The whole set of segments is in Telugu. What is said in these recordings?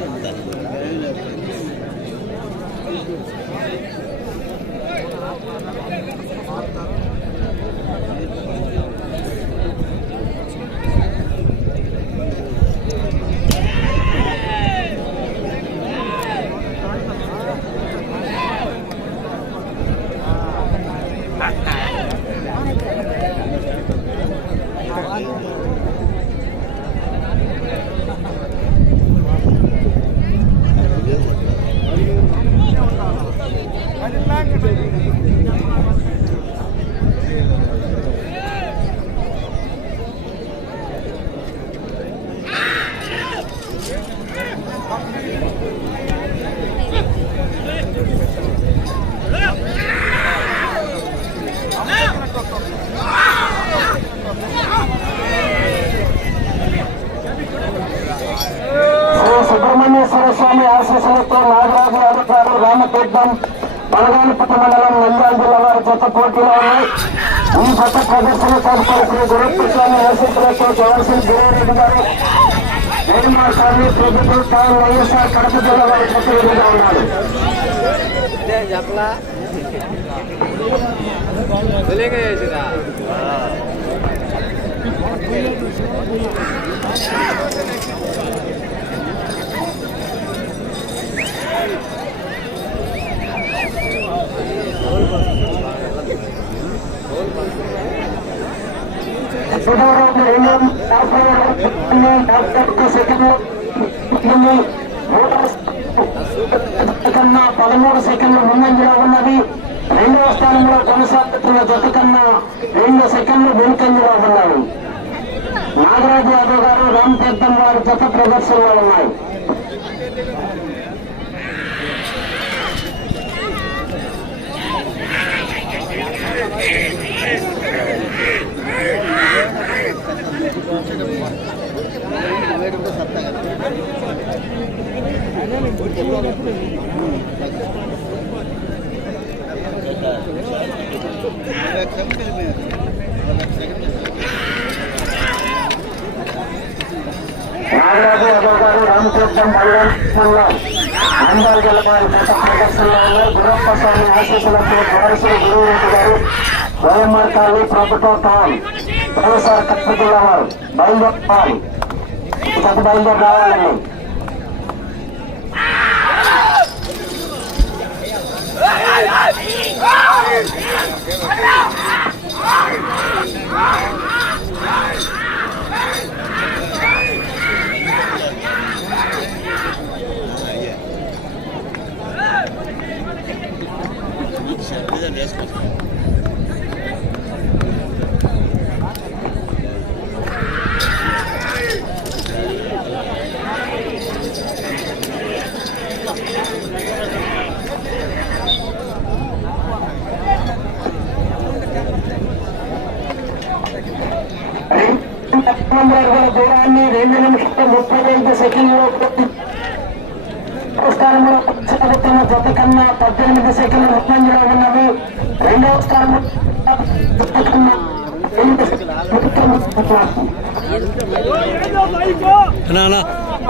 本当に。పోటీలో ఉన్నాయి ఈ జత ప్రదర్శన తదుపరి శ్రీ గురప్ప స్వామి ఆశీస్సులతో జవన్సింగ్ గిరిరెడ్డి గారు వేణుమార్ స్వామి ప్రభుత్వ స్థానం వైఎస్ఆర్ కడప జిల్లా వారి జత ఎదురుగా ఉన్నారు చెప్పలా తెలియక చేసిరా సుధారావు రెండో డాక్టర్ సెకండ్ కన్నా పదమూడు సెకండ్లు ముందంజలో ఉన్నది. రెండవ స్థానంలో కొనసాగుతున్న జత కన్నా రెండు సెకండ్లు వెనుకంజలో ఉన్నాయి నాగరాజు యాదవ్ గారు రామతీర్థం వారి జత ప్రదర్శనలో ఉన్నాయి నాగరాజు యాదవ్ గారు రామతీర్థం మండలం అందరు జిల్లా వారి ప్రదర్శనలో ఉన్నారు గురప్ప స్వామి ఆశీస్సులతో వారసులు గురువురెడ్డి గారు వైఎంఆర్ కాలనీ ప్రభుత్వ టౌన్ వైఎస్ఆర్ కడప వారు బయలుదేరాలి గత బయలుదేరి రావాలండి వందల దూరాన్ని రెండు నిమిషం ముప్పై ఐదు సెకండ్లో స్థానంలో కొనసాగుతున్న జత కన్నా పద్దెనిమిది సెకండ్లు ముందంజలో ఉన్నవి రెండవ స్థానంలో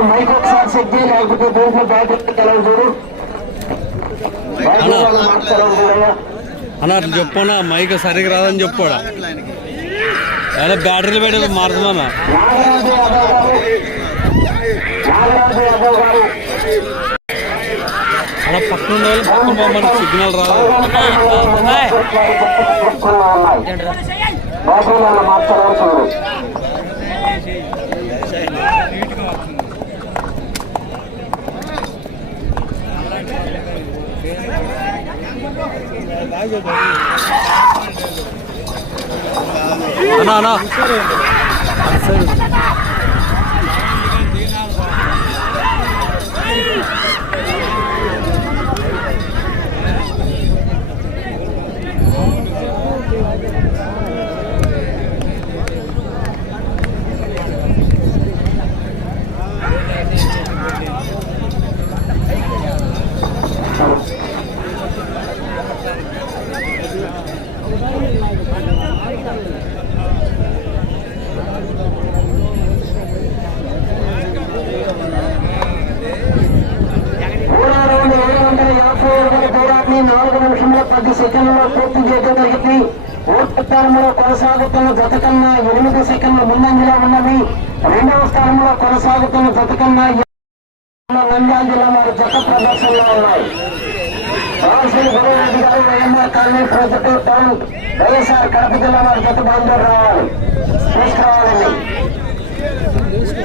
మైక్ ఒకసారి చెక్ చేయి లేకపోతే దీంట్లో బ్యాటరీ తెలవదు చూడు బయట వాళ్ళు చెప్పనా మైక్ సరిగ్గా రాదని చెప్పాడా అలా బ్యాటరీలు పెట్టి మారుతున్నా నాగరాజు యాదవ్ గారు నాగరాజు యాదవ్ గారు అలా పక్కన ఉండే వాళ్ళు పక్కన పోమని సిగ్నల్ రాదు బాబులను మార్చవలసింది అన్నా స్థానంలో కొనసాగుతున్న జత కన్నా ఎనిమిది సెకండ్లు ముందంజలో ఉన్నది రెండవ స్థానంలో కొనసాగుతున్న జత కన్నా నంద్యాల జిల్లా వారి జత ప్రదర్శనలో ఉన్నాయి రాజశ్రీ గురురెడ్డి గారు YMR colony project town YSR Kadapa జిల్లా వారి జత బయలుదేరి రావాలి తీసుకురావాలండి రాజశ్రీ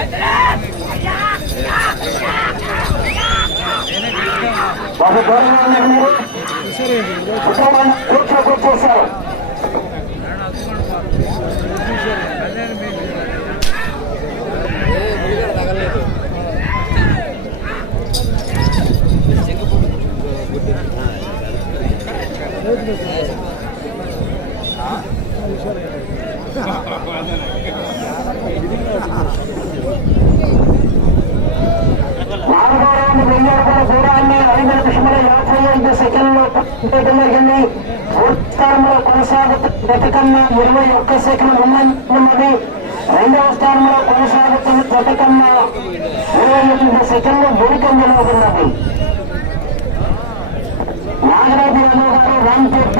గారు YMR colony project town Kadapa జిల్లా వారి బయలుదేరి రావాలి బాబు దూరంగా ఉన్నారు మీరు కుటుంబాన్ని కూర్చోకి వచ్చేసారు తగలేదు నాలుగో రౌండ్ వెయ్యి రూపాయల దూరాన్ని ఐదు నిమిషముల యాభై ఐదు సెకండ్లో పూర్తి జరిగింది పూర్తి స్థానంలో కొనసాగుతున్న గత కన్నా ఇరవై ఒక్క సెకండ్ ఉన్నది రెండవ స్థానంలో కొనసాగుతున్న గత కన్నా ఇరవై ఎనిమిది సెకండ్లు వెనుకంజలో ఉన్నది. నాగరాజు యాదవ్ గారు రామతీర్థ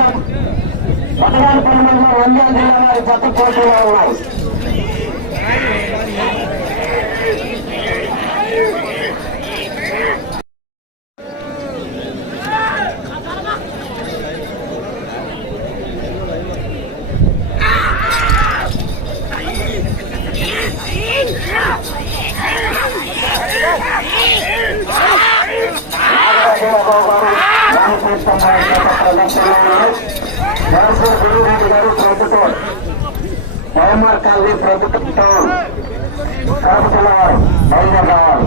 పట్టణాలపల్లి మండలం నంద్యాల జిల్లా వారి జత పోటీలో ఉన్నాయి నాగరాజబాబు గారు రామకృష్ణ ప్రదర్శనలో నరసింహ గురురెడ్డి గారు ప్రభుత్వం వైఎంఆర్ కాలనీ ప్రభుత్వం కడప జిల్లా వారు బయలుదేరి రావాలి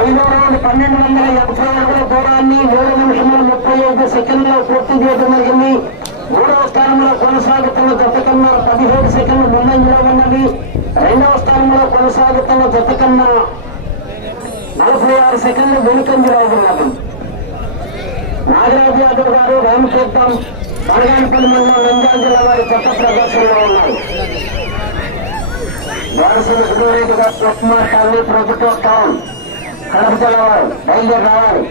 ఐదో రౌండ్ పన్నెండు వందల ఎనభై అడుగుల దూరాన్ని మూడు నిమిషముల ముప్పై ఐదు సెకండ్లో పూర్తి చేయడం జరిగింది. మూడవ స్థానంలో కొనసాగుతున్న జత కన్నా పదిహేడు సెకండ్లు ముందంజలో ఉన్నది రెండవ స్థానంలో కొనసాగుతున్న జత కన్నా నలభై ఆరు సెకండ్లు వెనుకంజలో ఉన్నది నాగరాజ్ యాదవ్ గారు రామకీర్తం బనగానపల్లి మండలం నంద్యాల జిల్లా వారి జత ప్రదర్శనలో ఉన్నాయి. వారసులు సుబ్బారెడ్డి గారు కుమార్ ప్రభుత్వ టౌన్ కడప జిల్లా వారు బయలుదేరి రావాలి.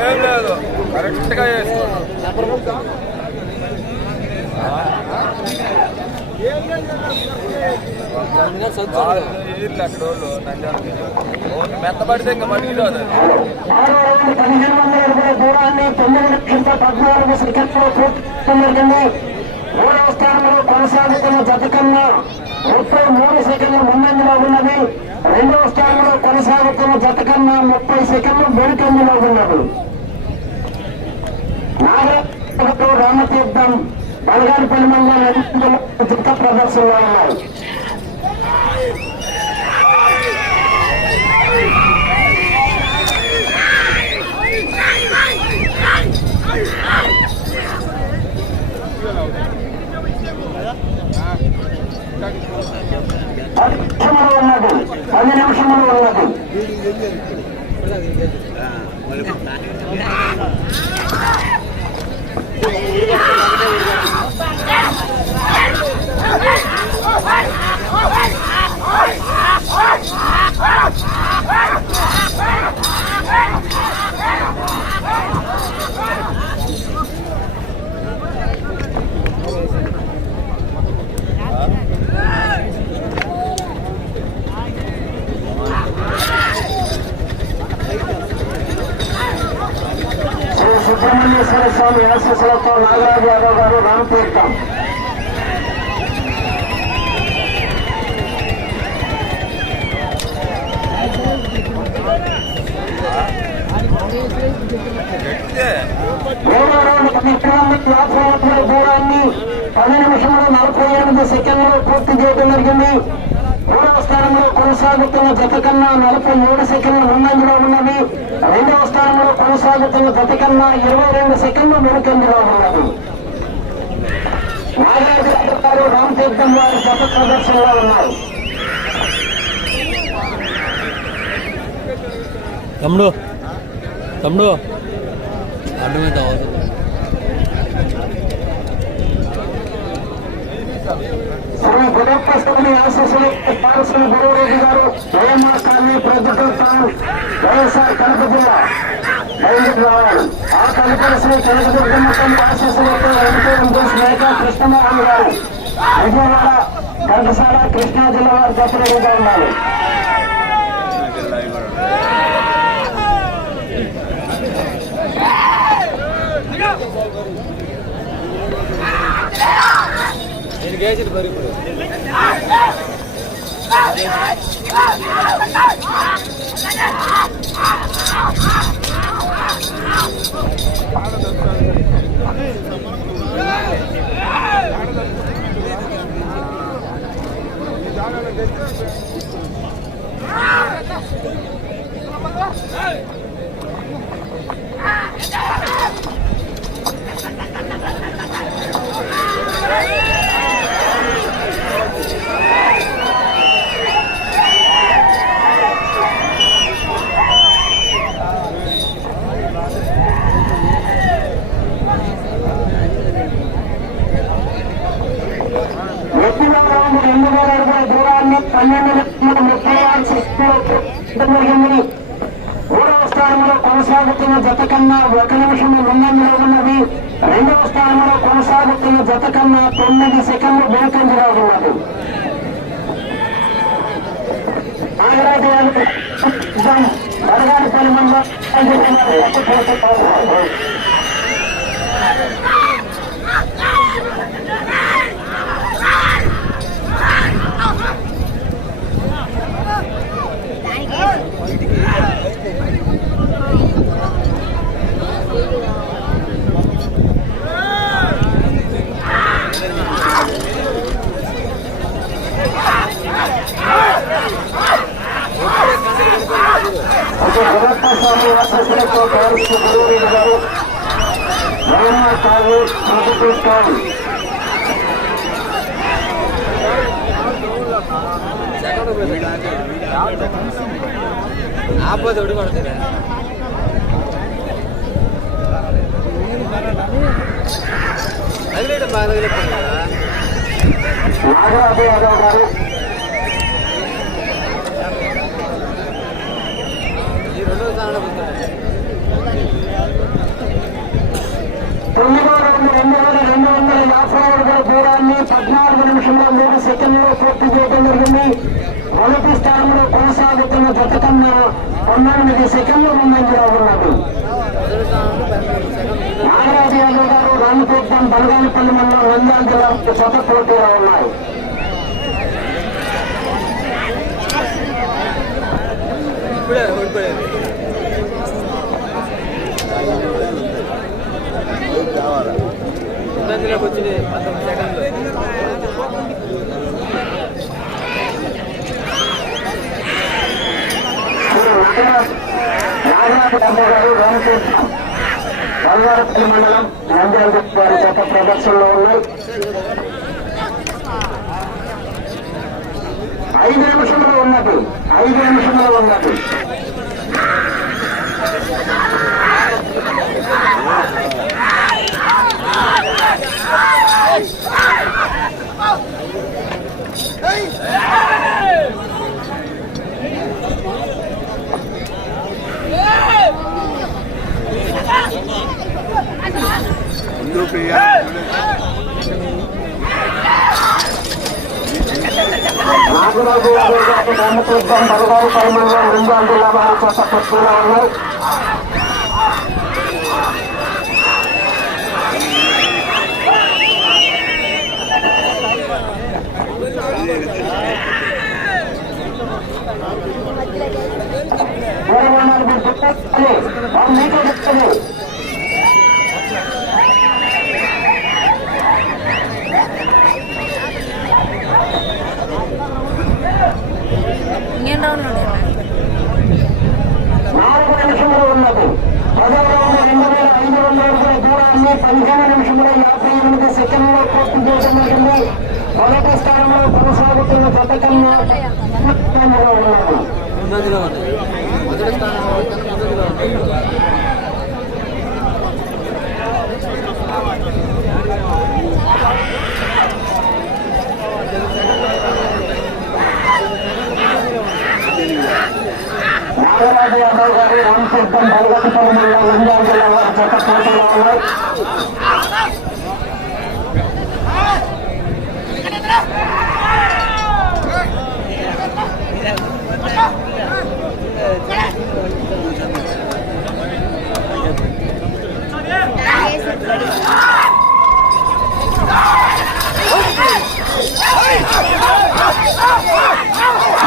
ఏం లేదు. కరెక్ట్ చేసుకోండి అక్కడ వాళ్ళు నంజానికి మెత్తబడితే ఇంకా మడిగిలో అది ఆరో రౌండ్ పదిహేను వందల అడుగుల దూరాన్ని తొమ్మిది లక్షల పద్నాలుగు సెకండ్లో మూడవ స్థానంలో కొనసాగుతున్న జత కన్నా ముప్పై మూడు సెకండ్లు ముందంజలో ఉన్నది రెండవ స్థానంలో కొనసాగుతున్న జత కన్నా ముప్పై సెకండ్లు వెనుకంజలో ఉన్నది నాగరతో రామతీర్థం బలగానిపల్లి మండలం జత ప్రదర్శనలో ఉన్నాయి పది నిమిషములు ఉన్నది పది నిమిషములు ఉన్నది సుబ్రహ్మణ్యేశ్వర స్వామి ఆశీస్సులతో నాగరాజు యాదవ్ గారు రామతీర్థం గట్టిదే దూరాన్ని పది నిమిషముల నలభై ఎనిమిది సెకండ్లు పూర్తి చేయడం జరిగింది మూడవ స్థానంలో కొనసాగుతున్న జత కన్నా నలభై మూడు సెకండ్లు ముందంజలో ఉన్నది రెండవ కొనసాగుతున్న జత కన్నా ఇరవై రెండు సెకండ్లు వెనుకంజలో ఉన్నది. నాగరాజు గారు రామతీర్థం వారి జత ప్రదర్శనలో ఉన్నారు. తమ్ముడు తమ్ముడు. అడ్డమైతే అవసరం శ్రీ గురప్ప స్వామి ఆశీస్సులు శ్రీ గురువురెడ్డి గారు జయమా కాలనీ టౌన్ వైఎస్ఆర్ కడప జిల్లా. రావాలి ఆ కల్పన శ్రీ కనకదుర్గమ్మ ఆశీస్సులతో వెంకటేశ్వరం దేశ్ కృష్ణమోహన్ గారు విజయవాడ ఘంటసాల కృష్ణా జిల్లా వారి జతరెడీగా ఉండాలి பாடத்தை స్థానంలో ఉన్నది రెండవ స్థానంలో కొనసాగుతున్న జత కన్నా తొమ్మిది సెకండ్లు వెనుకంజలో ఉన్నది నాగరాజు మండలం అంటే గురప్ప స్వామి ఆశస్సులతో కారుస్తూ గురువురెడ్డి గారు రామ తాగు ప్రతిపిస్తాం ఆపద ఒకటి పడుతుంది తగిలేయడం బాగా తగిలిపోతుంది కదా నాగరాజు యాదవ్ గారు ఈ రెండో స్థానంలో పోతుంది తొమ్మిదో రౌండ్ రెండు వేల రెండు వందల యాభై అడుగుల దూరాన్ని పద్నాలుగు నిమిషంలో మూడు సెకండ్లలో పూర్తి చేయడం జరిగింది మొదటి స్థానంలో కొనసాగుతున్న జత కన్నా పంతొమ్మిది సెకండ్లు ముందంజలో ఉన్నది నాగరాజు యాదవ్ గారు రామతీర్థం బలగానిపల్లి మండలం నంద్యాల జిల్లా జత ఉన్నాయి ఇప్పుడే. ఇబ్బందిలోకి వచ్చింది పంతొమ్మిది సెకండ్లు బంగారపల్లి మండలం నంద్యాల వారి గత ప్రదర్శనలో ఉన్నాయి ఐదు నిమిషంలో ఉన్నది ఐదు నిమిషంలో ఉన్నది నాగరాజు రామకృష్ణ బంగారపల్లి జిల్లా వారి ఉన్నాయి వారు మీకే చెప్తుంది ఇంకేం రౌండ్లు ఉన్నాయి నాలుగు నిమిషంలో ఉన్నది పదవ రౌండ్ రెండు వేల ఐదు వందల అడుగుల దూరాన్ని పదిహేను నిమిషంలో యాభై ఎనిమిది సెకండ్లో పూర్తి చేయడం మొదటి స్థానంలో కొనసాగుతున్న పథకంలో స్థానంలో ఉన్నది ఇబ్బందిలో ఉంది మొదటి స్థానంలో ఇబ్బందిలో ఉంది నాగరాజు యాదవ్ గారు రామతీర్థం బలగతిపల్లి మండలం నంద్యాల జిల్లా వారి జత పోటీలో ఉన్నాయి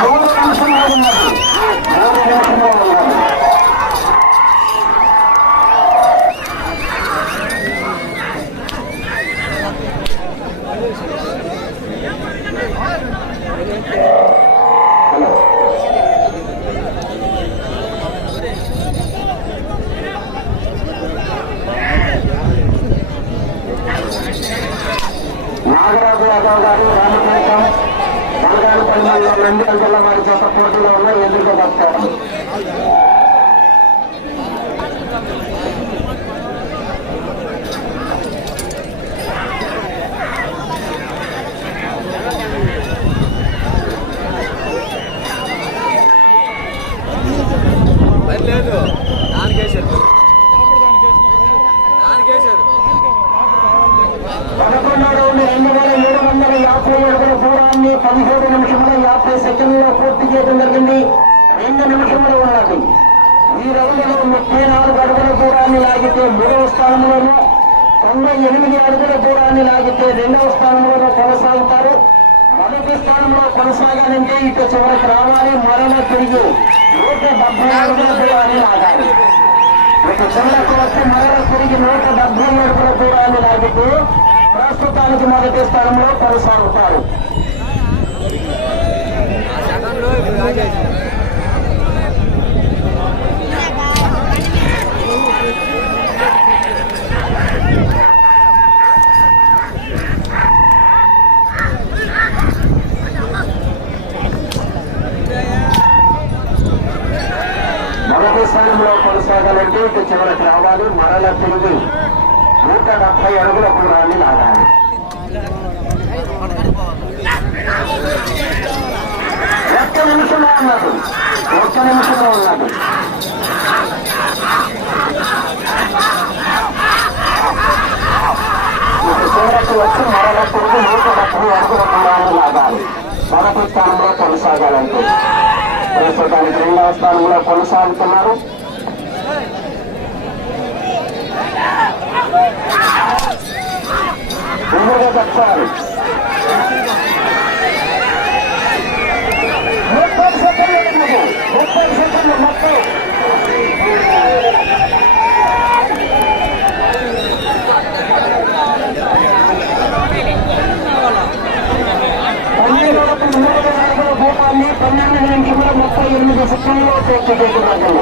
మూడు నిమిషంలో ఉన్నది మూడు నిమిషంలో ఉన్నది నాగరాజు యాదవ్ గారు రామకృష్ణం బలగానపల్లి మండలం నంద్యాల జిల్లా వారి చేత పోటీలో ఉన్న ఎదురుగా వస్తారు పని లేదు దానికి వేశారు పదకొండో రౌండ్ రెండు వేల ఏడు వందల యాభై అడుగుల దూరాన్ని పదిహేడు నిమిషముల యాభై సెకండ్లలో పూర్తి చేయడం జరిగింది. రెండు నిమిషములు ఉన్నది. ఈ రౌండ్లో ముప్పై నాలుగు అడుగుల దూరాన్ని లాగితే మూడవ స్థానంలోనూ తొంభై ఎనిమిది అడుగుల దూరాన్ని లాగితే రెండవ స్థానంలోనూ కొనసాగుతారు. మొదటి స్థానంలో కొనసాగాలంటే ఇటు చివరికి రావాలి. మరణ తిరిగి నూట డెబ్బై అడుగుల దూరాన్ని లాగాలి. ఇక చివరకు వచ్చి మరల తిరిగి నూట డెబ్బై అడుగుల దూరాన్ని లాగుతూ ప్రస్తుతానికి మొదటి స్థానంలో కొనసాగుతారు ఆ సెకండ్లో ఇప్పుడు లాగేసారు మొదటి స్థానంలో కొనసాగాలంటే ఇటు చివరికి రావాలి మరల తిరిగి నూట డెబ్బై అడుగుల దూరాన్ని లాగాలి ఒక్క నిమిషంలో ఉన్నది ఒక్క నిమిషంలో ఉన్నది ఇటు చివరకు వచ్చి మరల తిరిగి నూట డెబ్బై అడుగుల దూరాన్ని లాగాలి మొదటి స్థానంలో కొనసాగాలంటే ప్రస్తుతానికి రెండవ స్థానంలో కొనసాగుతున్నారు ముందుగా చెప్పాలి ముప్పై సెకండ్లు ఉన్నది ముప్పై సెకండ్లు పన్నెండు వరకు మూడు నాలుగు భూపాన్ని పన్నెండు నిమిషముల ముప్పై ఎనిమిది సెకండ్లో పూర్తి చేసినట్టు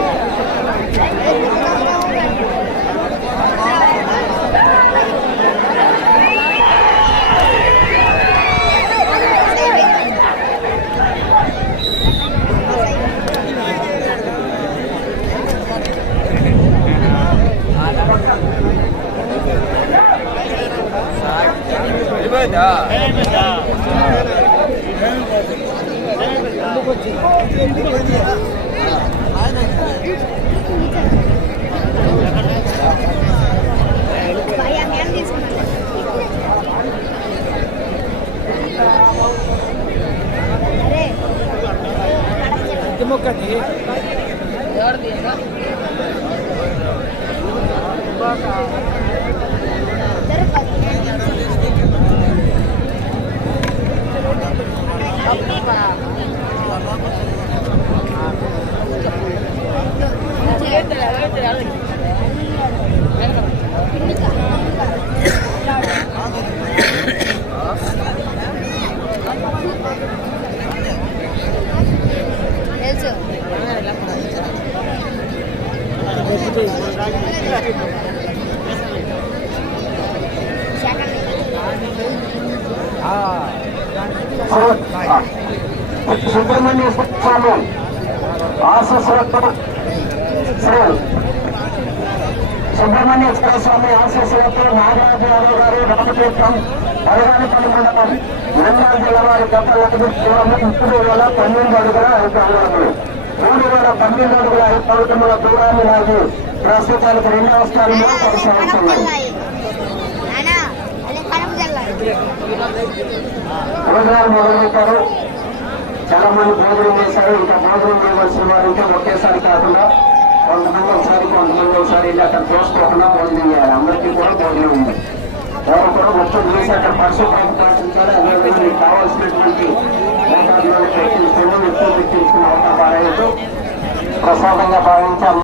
సుబ్రహ్మణ్యేశ్వర స్వామి ఆశీస్సులతో నాగరాజు యాదవ్ గారు రామతీర్థం పదహారుపల్లి మండపం నంద్యాల జిల్లా వారి గత లగ్న దూరం వేల పన్నెండు అడుగుల ఐదు అంగుళములు. మూడు వేల పన్నెండు అడుగుల ఐదు అడుగుల దూరాన్ని నాకు ప్రస్తుతానికి రెండవ స్థానంలో కొనసాగుతున్నాయి. భోజనాలు మొదలెట్టారు చాలా మంది భోజనం చేశారు. ఇంకా భోజనం చేయవలసిన వారు ఇంకా ఒకేసారి కాకుండా కొంతమంది ఒకసారి కొంతమంది ఒకసారి వెళ్ళి అక్కడ చూసుకోకుండా భోజనం చేయాలి. అందరికీ కూడా భోజనం ఉంది. ఎవరు కూడా మొత్తం చూసి అక్కడ పరిశుభ్రం పాటించాలి. అదేవిధంగా మీకు కావాల్సినటువంటి మోతాదులను ఎక్కువ పెట్టించుకున్న అవకాశం ప్రసాదంగా భావించాలి.